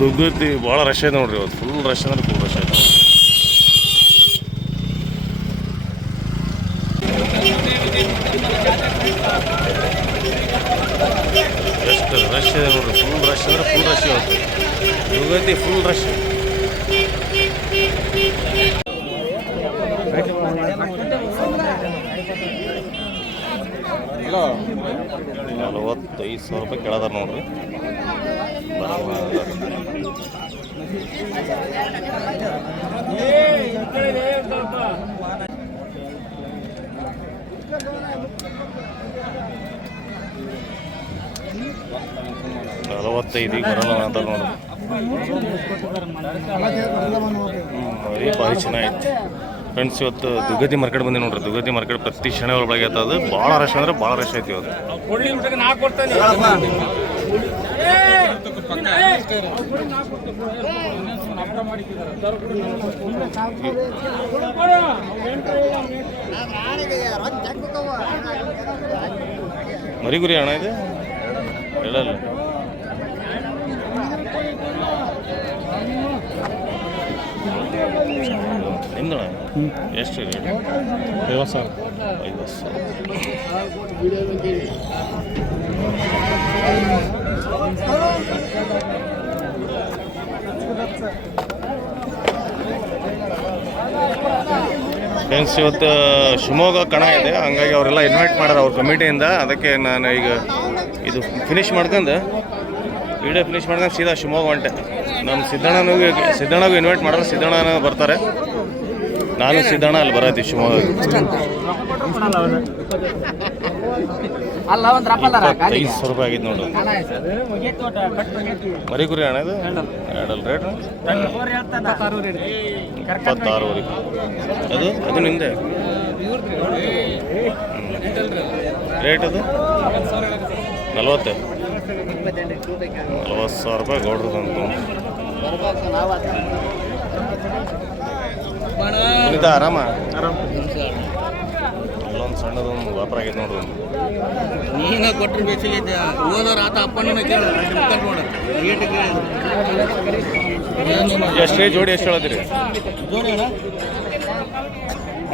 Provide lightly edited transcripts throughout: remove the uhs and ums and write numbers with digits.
ದುಗ್ಗತಿ ಭಾಳ ರಶ್ ಇದೆ ನೋಡ್ರಿ ಇವತ್ತು. ಫುಲ್ ರಶ್ ಅಂದ್ರೆ ಫುಲ್ ರಶ್ ಇದೆ. ಎಷ್ಟು ರಶ್ ಇದೆ ನೋಡ್ರಿ. ಫುಲ್ ರಶ್ ಅಂದ್ರೆ ಫುಲ್ ರಶ್ ಇವತ್ತು. ದುಗ್ಗತಿ ಫುಲ್ ರಶ್. ₹45,000 ಕೇಳದಾರ ನೋಡ್ರಿ. 45 ಬರೋಣ ಅಂತ ನೋಡ್ರಿ. ಭಾರಿ ಚೆನ್ನಾಗಿತ್ತು ಫ್ರೆಂಡ್ಸ್. ಇವತ್ತು ದುಗ್ಗತಿ ಮಾರ್ಕೆಟ್ ಬಂದಿ ನೋಡ್ರಿ. ದುಗ್ಗತಿ ಮಾರ್ಕೆಟ್ ಪ್ರತಿ ಕ್ಷಣ ಒಳಗೆ ಅದು ಭಾಳ ರಶ್ ಅಂದ್ರೆ ಭಾಳ ರಶ್ ಐತಿ ಇವತ್ತು. ಮರಿಗುರಿ ಅಣ್ಣ ಇದೆ ಹೇಳಲ್ಲ. ನಿಮ್ದಣ್ಣ ಎಷ್ಟು ರೇಟ್? 50,000. ಫ್ರೆಂಡ್ಸ್ ಇವತ್ತು ಶಿವಮೊಗ್ಗ ಕಣ ಇದೆ, ಹಂಗಾಗಿ ಅವರೆಲ್ಲ ಇನ್ವೈಟ್ ಮಾಡ್ಯಾರ ಅವ್ರ ಕಮಿಟಿಯಿಂದ. ಅದಕ್ಕೆ ನಾನು ಈಗ ಇದು ಫಿನಿಷ್ ಮಾಡ್ಕೊಂಡು ವಿಡಿಯೋ ಫಿನಿಷ್ ಮಾಡ್ಕೊಂಡು ಸೀದಾ ಶಿವಮೊಗ್ಗ ಹೊಂಟೆ. ನಮ್ಮ ಸಿದ್ದಣ್ಣಗೂ ಇನ್ವೈಟ್ ಮಾಡ್ರೆ ಸಿದ್ದಣ್ಣ ಬರ್ತಾರೆ. ನಾನು ಸಿದ್ದಣ್ಣ ಅಲ್ಲಿ ಬರತ್ತೀವಿ ಶಿವಮೊಗ್ಗ. ₹25,000 ಆಗಿತ್ತು ನೋಡ್ರಿ. ಮರಿಗುರಿ ಅಣ್ಣ ಇದು ಎರಡಲ್ಲ ರೇಟ್ 26,000. ಅದು ನಿಂದೆ ರೇಟ್ ಅದು 40,000 ಗೌಡ್ರದ್ದು ಅಂತ. ಆರಾಮ ಅಲ್ಲೊಂದು ಸಣ್ಣದೊಂದು ವ್ಯಾಪಾರ ಆಗೈತೆ ನೋಡ್ರಿ. ನೀನ ಕೊಟ್ಟರು ಬೇಸಿಗೆ ಹೋದವ್ರು ಆತ ಅಪ್ಪನ ನೋಡ. ಎಷ್ಟು ಜೋಡಿ ಎಷ್ಟು ಹೇಳತ್ತೀರಿ? ಜೋಡಿ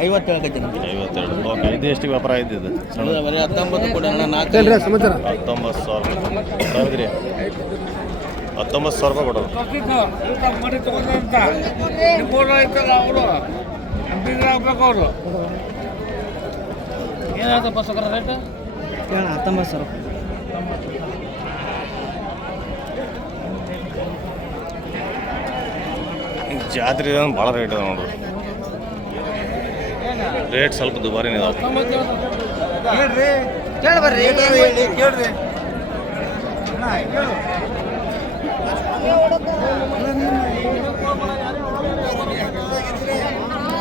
50 ಹೇಳಕತ್ತೀನಿ. 52. ಓಕೆ. ಇದು ಎಷ್ಟಿಗೆ ವ್ಯಾಪಾರ ಇದ್ದಿದ್ದು? 19 ಕೊಡ. 19,000 ಹೌದ್ರಿ. 19,000 ಕೊಡೋದು. ಏನಾಯ್ತಪ್ಪ ಸೊಕರ ರೇಟ್? 19,000. ಜಾತ್ರೆ ಭಾಳ ರೇಟ್ ಅದ ನೋಡ್ರಿ. ರೇಟ್ ಸ್ವಲ್ಪ ದುಬಾರಿನೇ ಇದಾವೆ.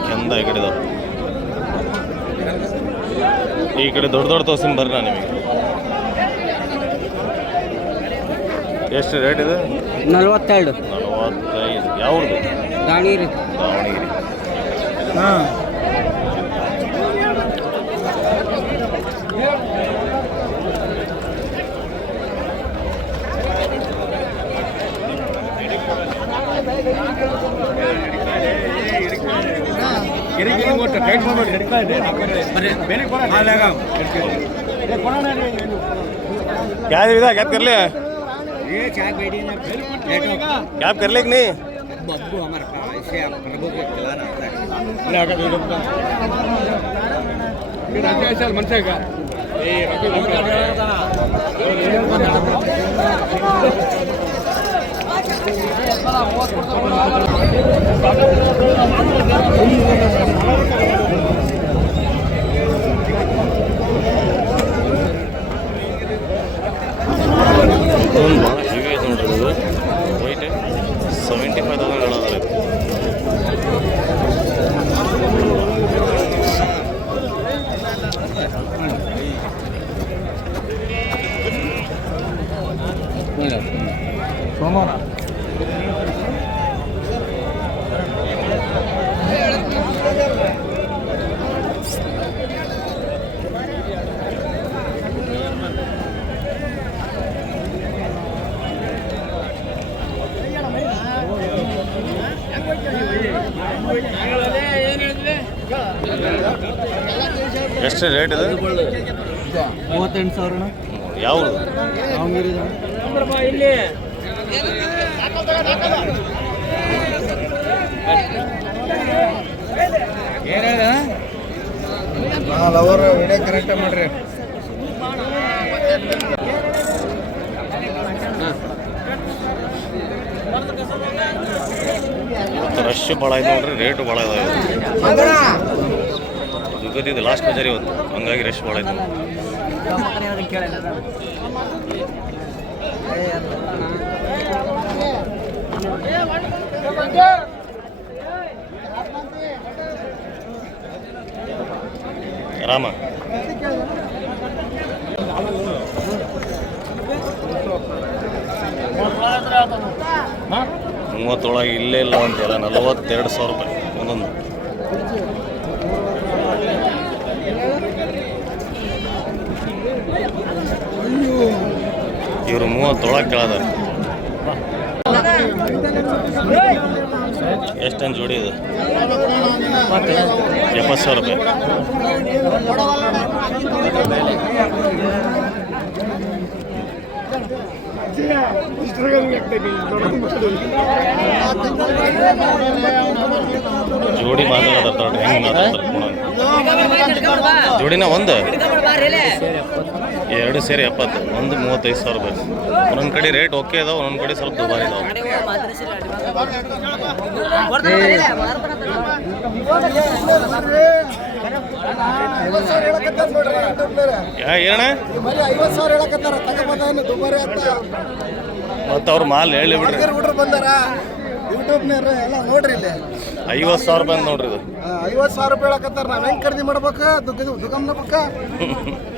ಕೆಂದ ಈ ಕಡೆ ಇದಾವೆ. ಈ ಕಡೆ ದೊಡ್ಡ ದೊಡ್ಡ ತೋರಿಸ್ತೀನಿ ಬರ್ರಿ ನಾನು ನಿಮಗೆ. ಎಷ್ಟು ರೇಟ್ ಇದೆ? 42. 45. ಯಾವ್ದು? ದಾವಣಗೆರೆ. ಹಾಂ. क्या इधर क्या कर ले? ये चाय बेटी ने क्या कर ले कि नहीं? बब्बू हमारे ऐसे प्रभु को खिलाना आता है. फिर आगे ऐसा मन से का ए ಭಾಳ ಹೆವಿ ಐತೆ ನೋಡ್ರಿ. ಇದು ವೈಟ್ 75,000 ಹೇಳೋದಾರೆ. ಸೋಮವಾರ ಎಷ್ಟು ರೇಟ್ ಇದೆ? 38,000. ಯಾವುದು? ಲವರ್ ವಿಡಿಯೋ ಕರೆಕ್ಟ್ ಮಾಡ್ರಿ. ಮತ್ತು ರಶ್ ಭಾಳ ಇದೆ ನೋಡ್ರಿ, ರೇಟು ಭಾಳ ಇದಾವೆ. ಯುಗದಿದ್ದು ಲಾಸ್ಟ್ ಬಜಾರ್ ಇವತ್ತು, ಹಂಗಾಗಿ ರಶ್ ಭಾಳ ಇದೆ. ರಾಮ 30 ಇಲ್ಲೇ ಇಲ್ಲ ಅಂತೆಲ್ಲ 42,000 ರೂಪಾಯಿ ಒಂದೊಂದು. ಇವರು 30 ಕೇಳದಾರೆ. ಎಷ್ಟೊಂದು ಜೋಡಿ ಇದು? 70,000 ರೂಪಾಯಿ. ಜೋಡಿ ಮಾತಾಡ್ತಾರೆ ಹೆಂಗೆ ಮಾತಾಡ್ತಾರೆ. ಜೋಡಿನ ಒಂದು 2 ಸೇರಿ 70, ಒಂದು 35,000 ರೂಪಾಯಿ. ಒಂದೊಂದು ಕಡೆ ರೇಟ್ ಓಕೆ ಇದಾವೆ, ಒಂದೊಂದು ಕಡೆ ಸ್ವಲ್ಪ ದುಬಾರಿ ಇದಾವೆ. ಏನ ಮತ್ತು ಅವ್ರ ಮಾಲ್ ಹೇಳಿ ಬಿಡ್ರಿ. 50,000 ರೂಪಾಯಿ ನೋಡ್ರಿ ಇದು. 50,000 ರೂಪಾಯಿ ಹೇಳಕತ್ತಾರ. ನಾವ್ ಹೆಂಗ್ ಖರೀದಿ ಮಾಡ್ಬೇಕ? ದುಕಾನ್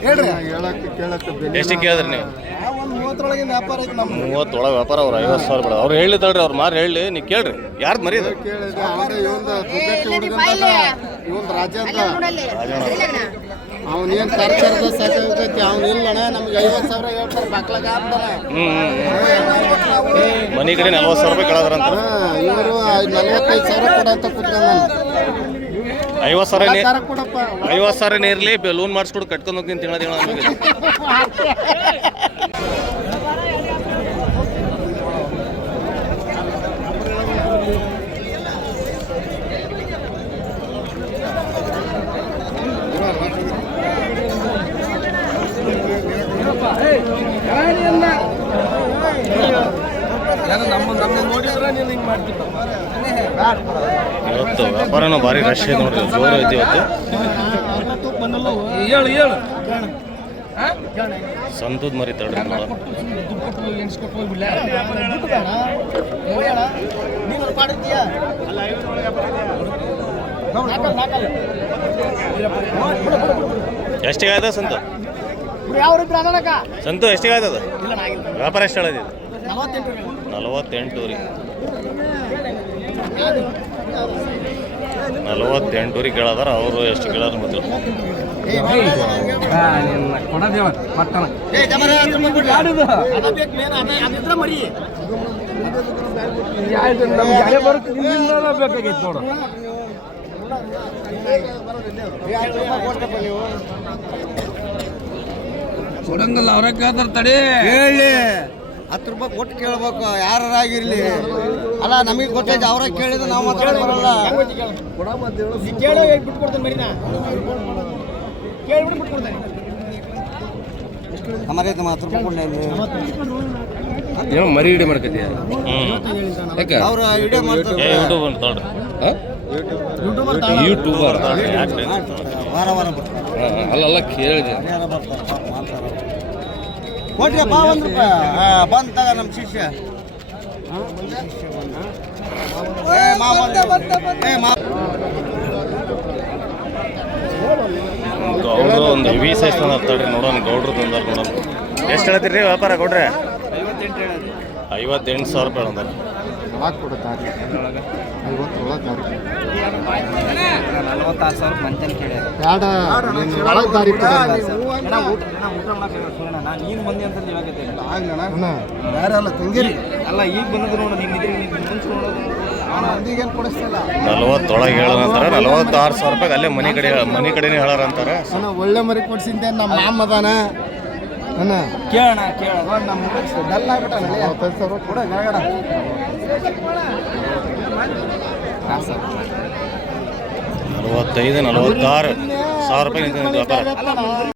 ಹೇಳ್ರಿ. ಎಷ್ಟಿಗೆ ಕೇಳಿದ್ರಿ ನೀವು? ಒಂದು 30 ವ್ಯಾಪಾರ ಐತಿ ನಮ್ದು. 30 ವ್ಯಾಪಾರ. ಅವ್ರು 50,000 ರೂಪಾಯಿ ಅವ್ರು ಹೇಳಿದಳ್ರಿ, ಅವ್ರು ಮಾರು ಹೇಳಿ ನೀವು ಕೇಳ್ರಿ. ಯಾರ್ದು ಮರಿ ಇದು? ರಾಜ ಅಂತ ಅವನೇನು ತರ್ಕಾರದ ಸಾಕಾಗೈತಿ. ಅವ್ನು ಇಲ್ಲಣ್ಣ ನಮ್ಗೆ 50,000 ಹೇಳ್ತಾರೆ ಬಾಕ್ಲಾಗ ಅಂತಾನೆ. ಮನೆ ಕಡೆ 40,000 ರೂಪಾಯಿ ಕೇಳದ್ರಂತ. ಇವರು 45,000 ಕೊಡ ಅಂತ ಕೂತ್ಕೊಂಡ. 50,000 ಇರಲಿ, ಲೋನ್ ಮಾಡಿಸ್ಕೊಡು, ಕಟ್ಕೊಂಡು ಹೋಗ್ತೀನಿ ತಿಂಗಳ ನಮಗೆ. ಇವತ್ತು ವ್ಯಾಪಾರನೂ ಭಾರಿ ರಶ್ ಇದೆ ನೋಡ್ರಿ, ಜೋರು ಐತಿ ಇವತ್ತು. ಸಂತೂದ್ ಮರಿ ತಡ್ರಿ ನೋಡ. ಎಷ್ಟಿಗೆ ಆಯ್ತದ ಸಂತು? ಸಂತು ಎಷ್ಟಿಗೆ ಆಯ್ತದ? ವ್ಯಾಪಾರ ಎಷ್ಟು ಹೇಳಿದೆ? 48 ರೀ. 48 ಕೇಳದಾರ. ಅವರು ಎಷ್ಟು ಕೇಳಾರ ಗೊತ್ತಿಲ್ಲ. ಕೊಡಂಗಲ್ಲ ಅವ್ರ ಕೇಳ್ತಾರ ತಡಿ ಹೇಳಿ. 10 ರೂಪಾಯಿ ಕೊಟ್ಟು ಕೇಳ್ಬೇಕು ಯಾರಾಗಿರ್ಲಿ. ಅಲ್ಲ ನಮಗೆ ಗೊತ್ತೈತೆ, ಅವ್ರ ಕೇಳಿದ್ರೆ ನಾವು ಮಾತಾಡ ಬರಲ್ಲ. ಏನೋ ಮರಿ ಹಿಡಿ ಮಾಡ್ಕತ್ತೀಯ? ಅವ್ರು ವಿಡಿಯೋ ಮಾಡ್ತಾರೆ. ಯೂಟ್ಯೂಬರ್ ವಾರ ವಾರ ಅಲ್ಲ ಕೇಳಿದೆ. ಕೊಟ್ರಿ ಬಾ 1 ರೂಪಾಯಿ ಬಂತಾಗ ನಮ್ಮ ಶಿಷ್ಯ. ಗೌಡ್ರು ಒಂದು ಹೆವಿ ಸೈಜ್ ತಂದ್ರಿ ನೋಡೋಣ. ಗೌಡ್ರು ತಂದಾರ ನೋಡೋಣ. ಎಷ್ಟು ಹೇಳ್ತೀರಿ ರೀ ವ್ಯಾಪಾರ ಕೊಡ್ರೆ? 58,000 ರೂಪಾಯಿ ಅಂದಾರ. 46,000 ಮಂತನ್ ಕೇಳಿ ನೀನು ಮಂದಿ ಅಂತ ಬೇರೆ ಅಲ್ಲ ತಂಗಿರಿ ಅಲ್ಲ. ಈಗ ಬಂದಿದ್ರು ನೋಡು, ನೀನು ಮುಂಚೆ ನೋಡೋದು ಅಂದಿಗೇನು ಕೊಡಿಸ್ತಿಲ್ಲ 40 ಹೇಳೋಣಂತಾರ 46,000 ರೂಪಾಯಿಗೆ ಅಲ್ಲೇ ಮನೆ ಕಡೆನೇ ಹೇಳಾರ ಅಂತಾರೆ. ಒಳ್ಳೆ ಮರಿ ಕೊಡ್ಸಿಂದೆ ನಮ್ಮ ಮಾಮ ಅದಾನ ಕೇಳೋಣ ನಮ್ಮ ಡಲ್ ಆಗ್ಬಿಟ್ಟ ಕೂಡ 45,000 46,000 ರೂಪಾಯಿ ನಿಂತಿದೆ ವ್ಯಾಪಾರ.